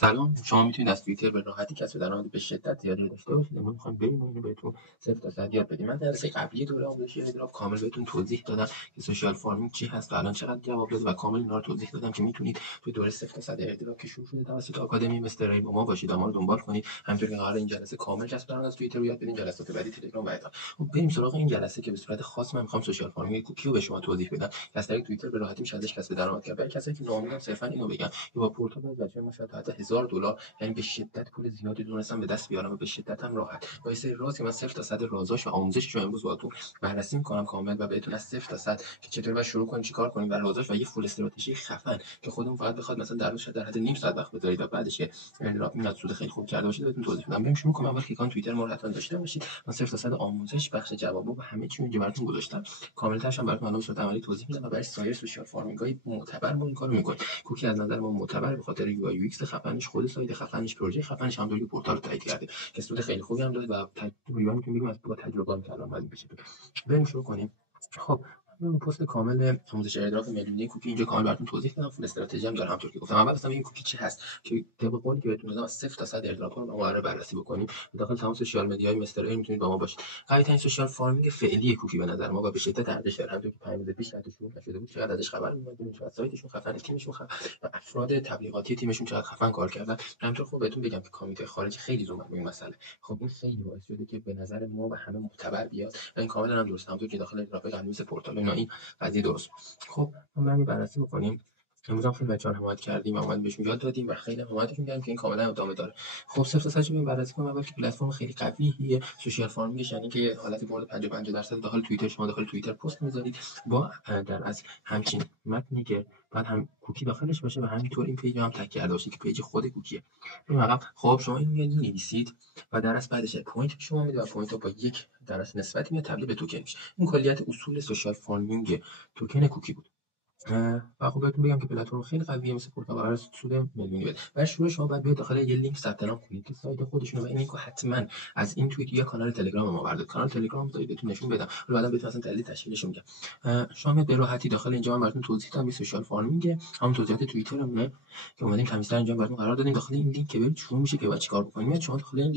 سلام، شما میتونید از توییتر به راحتی کسب درآمد به شدت زیادی داشته باشید. امروز میخوام بریم اینو بهتون 0 تا 100 یاد بدیم. من در جلسه قبلی دوره آموزشی ایردراپ کامل بهتون توضیح دادم که سوشال فارمینگ چی هست و الان چقدر جواب داده و کامل اینا رو توضیح دادم که میتونید توی دوره 0 تا 100 ایردراپ که شروع شده توسط آکادمی مستر با ما باشید و ما رو دنبال کنید. همونطور که قرار این جلسه کامل کسب درآمد از توییتر رو یاد بدیم، جلسات بعدی تلگرام و اینا. خب بریم سراغ این جلسه که به صورت خاص من میخوام سوشال فارمینگ کوکی رو به شما توضیح بدم. از طریق توییتر به راحتی میشه ازش کسب درآمد کرد. برای کسایی که ناامیدن صرفا اینو بگم که با پورتال از بچه‌ها شاید تا $1000 یعنی به شدت پول زیادی دونستم به دست بیارم و به شدت هم راحت. با این سری راز که من 0 تا 100 رازاش و آموزشش رو امروز باهاتون بررسی می‌کنم کامل و بهتون از 0 تا 100 که چطور باید شروع کنیم، چیکار کنیم و رازاش و یه فول استراتژی خفن که خودمون فقط بخواد مثلا در روز در حد نیم ساعت وقت بذارید و بعدش که ایردراپ میاد سود خیلی خوب کرده باشید بهتون توضیح بدم. بریم شروع کنیم. اول کیکان توییتر ما رو حتما داشته باشید. من 0 تا 100 آموزش، بخش جوابا و همه چی اینجا براتون گذاشتم. کامل‌ترش هم براتون الان به صورت عملی توضیح میدم و برای سایر سوشال فارمینگ‌های معتبر ما این کارو می‌کنیم. کوکی از نظر ما معتبره به خاطر یو آی یو ایکس خفنش، خود سایت خفنش، پروژه خفنش، همونطوری که پورتال رو تایید کرده که سود خیلی خوبی هم داره و تقریبا میتونیم بگیم از با تجربه هم کردم باید بشه. بریم شروع کنیم. خب من پست کامل آموزش ایردراپ میلیونی کوکی اینجا کامل براتون توضیح دادم. فول استراتژی هم دارم همونطور که گفتم. اول اصلا این کوکی چی هست که طبق قولی که بهتون دادم از 0 تا 100 ایردراپ رو قراره بررسی بکنیم. داخل تمام سوشال مدیاهای مستر میتونید با ما باشید. قوی ترین سوشال فارمینگ فعلی کوکی به نظر ما و به شدت ارزش داره. همونطور که 5 روز پیش که شروع نشده بود چقدر ازش خبر میاد، چقدر سایتشون خفنه، تیمشون خفن و افراد تبلیغاتی تیمشون چقدر خفن کار کردن. همونطور خب بهتون بگم که کامیته خارجی خیلی زوم روی این مسئله. خب این خیلی باعث شده که به نظر ما و همه معتبر بیاد و این کاملا هم درسته. همونطور که داخل ایردراپ قبلی مثل پورتال اینا این قضیه درست. خب ما بریم بررسی بکنیم. امروز هم خیلی بچه‌ها رو حمایت کردیم و اومد بهشون یاد دادیم و خیلی حمایتشون کردیم که این کاملا ادامه داره. خب 0 تا 100 بریم بررسی کنیم. اول که پلتفرم خیلی قویه سوشال فارمینگش، یعنی که یه حالت برد 55% داخل توییتر شما داخل توییتر پست می‌ذارید با در از همچین متنی که بعد هم کوکی داخلش باشه و همینطور این پیج هم تگ کرده باشه که پیج خود کوکیه. این عقب خب شما این میاد می‌نویسید و در از بعدش پوینت شما میده و پوینت رو با یک در از نسبتی میاد تبدیل به توکن میشه. این کلیت اصول سوشال فارمینگ توکن کوکی بود. و خب بهتون بگم که پلتفرم خیلی قویه مثل پورتال قرار سود میلیونی بده. برای شروع شما باید بیاید داخل یه لینک ثبت نام کنید که سایت خودشونه و این لینکو حتما از این توییت یا کانال تلگرام ما بردارید. کانال تلگرام رو بهتون نشون بدم، حالا بعدا بهتون اصلا دلیل تشکیلش میگم. شما میاد به راحتی داخل اینجا من براتون توضیح دادم سوشال فارمینگ، همون توضیحات توییتر همونه که اومدیم تمیزتر اینجا براتون قرار دادیم. داخل این لینک که برید شروع میشه که باید چیکار بکنید. میاد شما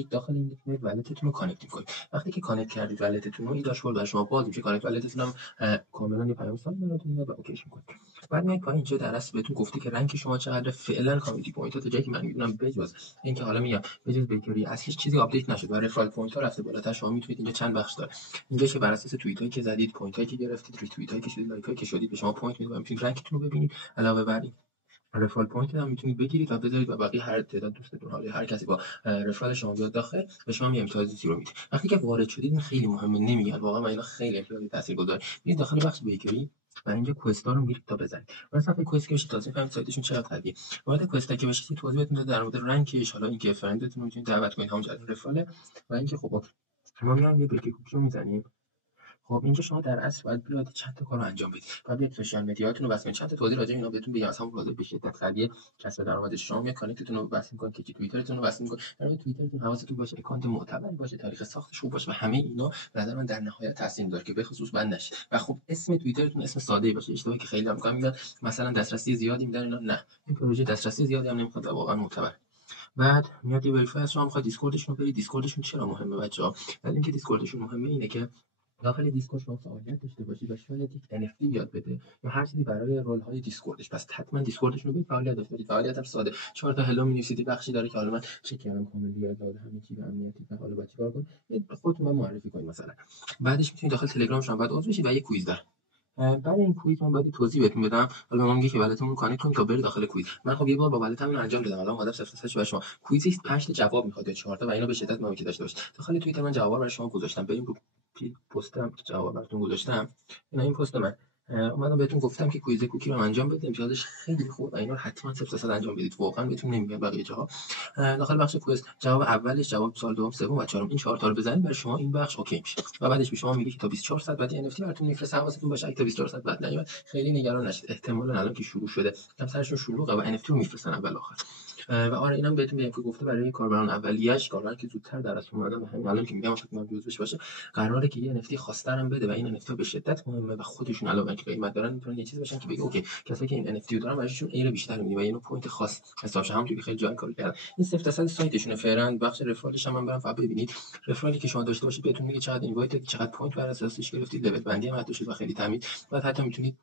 داخل این لینک میاد والتتون رو کانکت کنید. وقتی که کانکت کردید والتتون رو این داشبورد برای شما باز میشه. کانکت والتتون هم کاملا یه پیام ساده براتون میاد و اوکیش میکنید. بعد میاد پایین اینجا در اصل بهتون گفته که رنک شما چقدر. فعلا کامیتی پوینت تا جایی که من میدونم بجز اینکه حالا میگم بجز بیکری از هیچ چیزی آپدیت نشد و رفرال پوینت ها رفته بالاتر. شما میتونید اینجا چند بخش داره. اینجا که بر اساس توییت هایی که زدید، پوینت هایی که گرفتید، ریتوییت هایی که شدید، لایک هایی که شدید به شما پوینت میده و میتونید رنکتون رو ببینید. علاوه بر این رفرال پوینت هم میتونید بگیرید و بذارید و بقیه هر تعداد دوستتون حالا هر کسی با رفرال شما بیاد داخل به شما یه امتیازی رو میده. وقتی که وارد شدید این خیلی مهمه، نمیگن واقعا اینا خیلی امتیاز تاثیرگذاره. میرید داخل بخش بیکری و اینجا کوستا رو میرید تا بزنید. واسه صفحه کوست که بشید تازه فهمید سایتشون چقدر قویه. وارد کوستا که بشید توضیح بهتون در مورد رنکش، حالا اینکه فرندتون رو میتونید دعوت کنید همون جدول رفراله و اینکه خب ما میایم یه بیکری کوکی رو میزنیم. خب اینجا شما در اصل باید بیاید چند تا کارو انجام بدید. باید بیاید سوشال مدیاتون رو واسه چند تا توضیح راجع به اینا بهتون بگم. اصلا واضح به شدت قویه کسب درآمد شما میاد. کانکتتون رو وصل می‌کنید که توییترتون رو وصل می‌کنید. برای توییترتون حواستون باشه اکانت معتبری باشه، تاریخ ساختش خوب باشه و همه اینا به نظر من در نهایت تاثیر می‌ذاره که به خصوص بند نشه. و خب اسم توییترتون اسم ساده‌ای باشه. اشتباهی که خیلی می‌کنن میگن مثلا دسترسی زیادی میدن اینا، نه این پروژه دسترسی زیادی هم نمی‌خواد و واقعا معتبر. بعد میاد یه وریفای از شما می‌خواد دیسکوردشون رو برید. دیسکوردشون چرا مهمه بچه‌ها؟ ولی اینکه دیسکوردشون مهمه اینه که داخل دیسکورد شما فعالیت داشته باشید و شاید یک NFT یاد بده یا هر چیزی برای رول های دیسکوردش. پس حتما دیسکوردشون رو فعالیت داشته باشید. فعالیت هم ساده 4 تا هلو می‌نویسید. بخشی داره که حالا من چک کردم کامل یاد داده همه چی به امنیتی و حالا با چیکار کنید خودتون معرفی کنید مثلا. بعدش میتونید داخل تلگرام شما بعد عضو بشید و یک کویز داره. برای این کویز من باید توضیح بهتون بدم. حالا من میگم که والتمون کانکت کنید تا برید داخل کویز. من خب یه بار با والتمون انجام دادم. الان اومدم 0 برای شما کویزی 5 تا جواب میخواد یا 4 تا و اینا به شدت مهمه که داشته باشید. داخل توییتر من جواب برای شما گذاشتم. بریم رو پستم جواب براتون گذاشتم. این پست من اومدم بهتون گفتم که کویز کوکی رو انجام بدید. امتیازش خیلی خوب و اینا رو حتما 0 انجام بدید. واقعا بهتون نمیگم بقیه جاها. داخل بخش کویز جواب اولش، جواب سوال دوم، سوم و چهارم این 4 تا رو بزنید برای شما این بخش اوکی میشه و بعدش به شما میگه که تا 24 ساعت بعد NFT براتون میفرسته. حواستون باشه اگه تا 24 ساعت بعد نیاد خیلی نگران نشید. احتمالاً الان که شروع شده کم سرشون شلوغه و NFT رو میفرستن اول آخر. و آره اینم بهتون بگم که گفته برای کاربران اولیه‌اش، کاربرانی که زودتر در اصل اومدن و همین الان که میگم فکر کنم جزوش باشه، قراره که یه NFT خواستن هم بده و این NFT به شدت مهمه و خودشون علاوه بر اینکه قیمت دارن میتونن یه چیزی باشن که بگه اوکی کسایی که این NFT رو دارن براشون ایر بیشتر میدیم و اینو پوینت خاص حساب شه. همونطوری که خیلی جای کار کردن این 0% سایتشونه فعلا. بخش رفرالش هم من برام فقط ببینید، رفرالی که شما داشته باشید بهتون میگه چقدر اینوایت، چقدر پوینت بر اساسش گرفتید، لول بندی هم حتی شد و خیلی تمیز. بعد حتی میتونید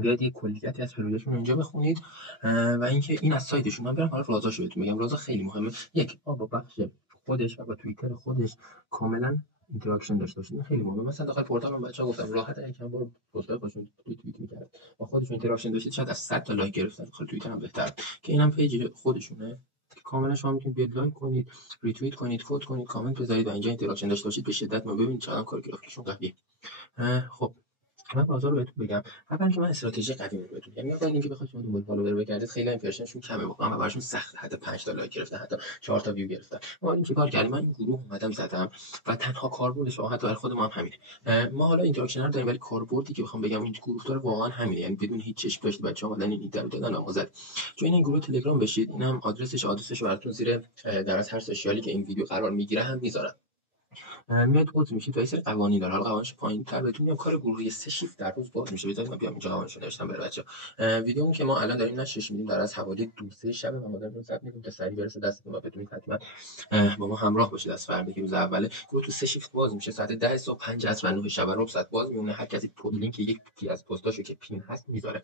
بیاید یه کلیتی از پروژهشون اینجا بخونید و اینکه این از سایتشون. من برم حالا رازاشو بهتون میگم. رازا خیلی مهمه. یک، با بخش خودش و با توییتر خودش کاملا اینتراکشن داشته باشید. این خیلی مهمه. مثلا داخل پورتال من بچه‌ها گفتم راحت یکم بار پست‌های خودشون توییت می‌کردن با خودشون اینتراکشن داشتید، شاید از 100 تا لایک گرفتن. داخل توییتر هم بهتر که اینم پیج خودشونه که کاملا شما میتونید بیاید لایک کنید، ریتوییت کنید، فوت کنید، کامنت بذارید و اینجا اینتراکشن داشته باشید. به شدت ما ببینید چقدر کار گرافیکشون قویه. خب من بازار رو بهتون بگم. اولا که من استراتژی قوی رو بهتون میگم. میگم اینکه بخواید شما دنبال فالوور بگردید خیلی اینفرشنشون کمه واقعا و براشون سخته. حتی 5 تا لایک گرفتن، حتی 4 تا ویو گرفتن. ما این چیکار کردیم؟ من این گروه اومدم زدم و تنها کاربردش واقعا حتی برای خود ما هم همینه. ما حالا اینتراکشن رو داریم ولی کاربردی که بخوام بگم این گروه داره واقعا همینه. یعنی بدون هیچ چشم داشت بچه‌ها اومدن این ایده رو دادن و زدن. جوین این گروه تلگرام بشید. اینم آدرسش براتون زیر در از هر سوشیالی که این ویدیو قرار میگیره هم میذارم. میاد عضو میشید و یه سری قوانین داره. حالا قوانینش پایین‌تر بهتون میگم. کار گروهی 3 شیفت در روز باز میشه. بذارید من بیام اینجا قوانینش رو نوشتم برای بچه‌ها. ویدیومون که ما الان داریم نشرش میدیم در از حوالی 2-3 شب و ما داریم ثبت می‌کنیم تا سریع برسه دستتون و بدونید حتما با ما همراه باشید. از فردا که روز اوله گروه تو 3 شیفت باز میشه. ساعت 10 صبح، 5 عصر و 9 شب و ربع ساعت باز میمونه. هر کسی لینک یکی از پستاشو که پین هست میذاره،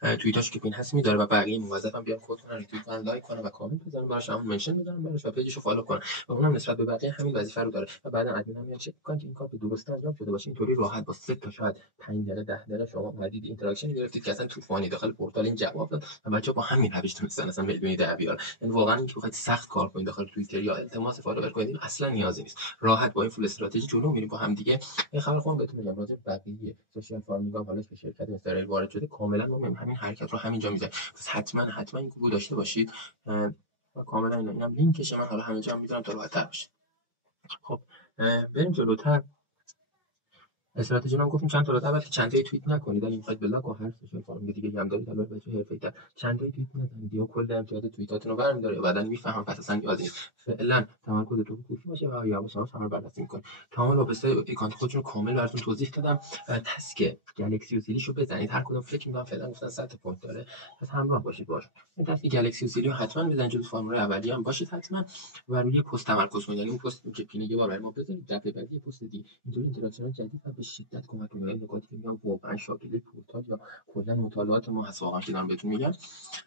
توییتاشو که پین هست میذاره و بقیه موظفن بیان کد کنن، ریتوییت کنن، لایک کنن و کامنت بذارن براش، همون منشن بذارن براش و پیجشو فالو کنن و اونم نسبت به بقیه همین وظیفه رو داره و بعدا ادمین هم میاد چک می‌کنه که این کار به درستی انجام شده باشه. اینطوری راحت با 3 تا شاید 5 دقیقه 10 دقیقه شما اومدید اینتراکشن گرفتید که اصلا طوفانی داخل پورتال این جواب داد و بچه‌ها با همین روش تونستن اصلا بدون ایده بیارن. یعنی واقعا اینکه بخواید سخت کار کنید داخل توییتر یا التماس فالوور کنید اصلا نیازی نیست. راحت با این فول استراتژی جلو میریم با هم دیگه. یه خبر خوب بهتون میگم راجع به بقیه سوشال فارمینگ ها حالا که شرکت استرایل وارد شده کاملا ما همین حرکت رو همینجا میذاریم. پس حتما این گروه داشته باشید و کاملا اینم لینکش من حالا همینجا میذارم تا راحت تر بشه. خب بریم جلوتر. استراتژی رو گفتیم چند تا اول که چند تایی توییت نکنید. اگه میخواید بلاک و هر سوشال فارمینگ دیگه هم دارید البته بچه‌ها حرفه‌ای‌تر چند تایی توییت نکنید یا کل امتیاز توییتاتون رو برمی‌داره. بعداً میفهمم پس اصلا نیازی نیست. فعلا تمرکزتون گوشی باشه و یواش‌یواش همه رو بررسی می‌کنید. تمام وابسته اکانت خودتون رو کامل براتون توضیح دادم. تسک گلکسی و سیلیشو بزنید. هر کدوم فکر می‌کنم فعلا گفتن 100 تا پوینت داره. پس همراه باشید باش. این تسک گلکسی و سیلیو حتما بزنید. جزو فارمول اولیه هم باشید حتما و روی پست تمرکز کنید. یعنی اون پست که پینه یه بار برای ما بزنید، دفعه بعدی پست دیگه. اینطوری اینتراکشن جدید و به شدت کمک می‌کنه. نکاتی که میگم واقعا شاکر پورتال یا کلا مطالعات ما هست واقعا که دارم بهتون میگم.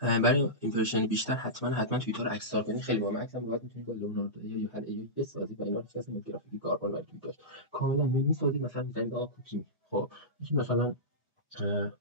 برای ایمپرشن بیشتر حتما توییتر رو عکس کنید. خیلی مهمه. عکسم رو میتونید با لئوناردو یا هر ای بسازید و اینا رو اسم گرافیکی کار کنید. توییتر کاملا میسازید. مثلا میذارید کوکی. خب مثلا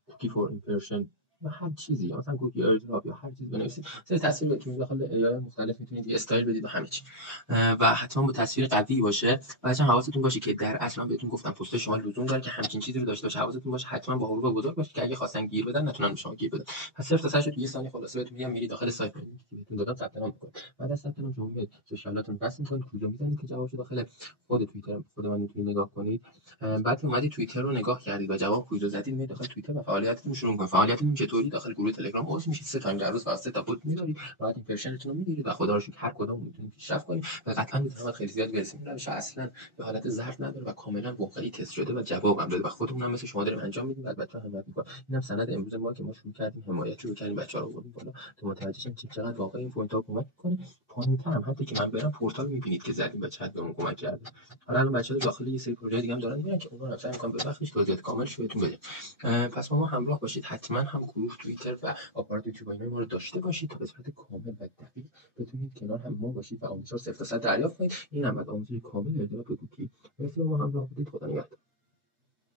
کوکی فور ایمپرشن یا هر چیزی، مثلا کوکی ایردراپ یا هر چیزی بنویسید. سری تصویر بتونید داخل ای‌آی مختلف میتونید استایل بدید و همه چی و حتما با تصویر قوی باشه. بعدش حواستون باشه که در اصل من بهتون گفتم پست شما لزوم داره که همچین چیزی رو داشته باشه. حواستون باشه حتما با حروف بزرگ باشه که اگه خواستن گیر بدن نتونن به شما گیر بدن. پس صرف تا صد تو یه ثانیه خلاصه بهتون میگم میرید داخل سایت که بهتون دادم ثبت نام میکنید. بعد از ثبت نام شما میاد سوشالاتون بس میکنید، کجا میزنید که جوابشو داخل خود توییتر خود من میتونید نگاه کنید. بعد اومدید توییتر رو نگاه کردید و جواب کویز رو زدید، میاد داخل توییتر و فعالیتتون شروع میکنید. فعالیتتون چطوری؟ داخل گروه تلگرام عضو میشید. 3 تایم در روز فقط 3 تا پست میذارید. بعد ایمپرشنتون رو میگیرید و خدا رو شکر هر کدوم میتونید پیشرفت کنید و قطعا میتونید خیلی زیاد برسید. روش اصلا به حالت ظرف نداره و کاملا واقعی تست شده و جواب هم داده و خودمون هم مثل شما داریم انجام میدیم. بعد بچه‌ها حمایت میکنن. اینم سند امروز ما که ما شروع کردیم حمایت رو کردیم بچه‌ها رو بردیم بالا تا متوجه شیم چقدر واقعا این پوینت‌ها کمک می‌کنه. پایین‌تر هم حتی که من برم پورتال می‌بینید که زدیم و چقدر بهمون کمک کرده. حالا الان بچه‌ها داخل یه سری پروژه دیگه هم دارن میرن که اونها رو سعی می‌کنم به وقتش توضیحات کاملش بهتون بدم. پس ما همراه باشید. حتما هم گروه توییتر و آپارات یوتیوب اینا ما رو داشته باشید تا به صورت کامل و دقیق بتونید کنار هم ما باشید و آموزش 0 تا 100 دریافت کنید. این هم از آموزش کامل ارتباط به کوکی. مرسی با ما همراه بودید. خدا نگهدار.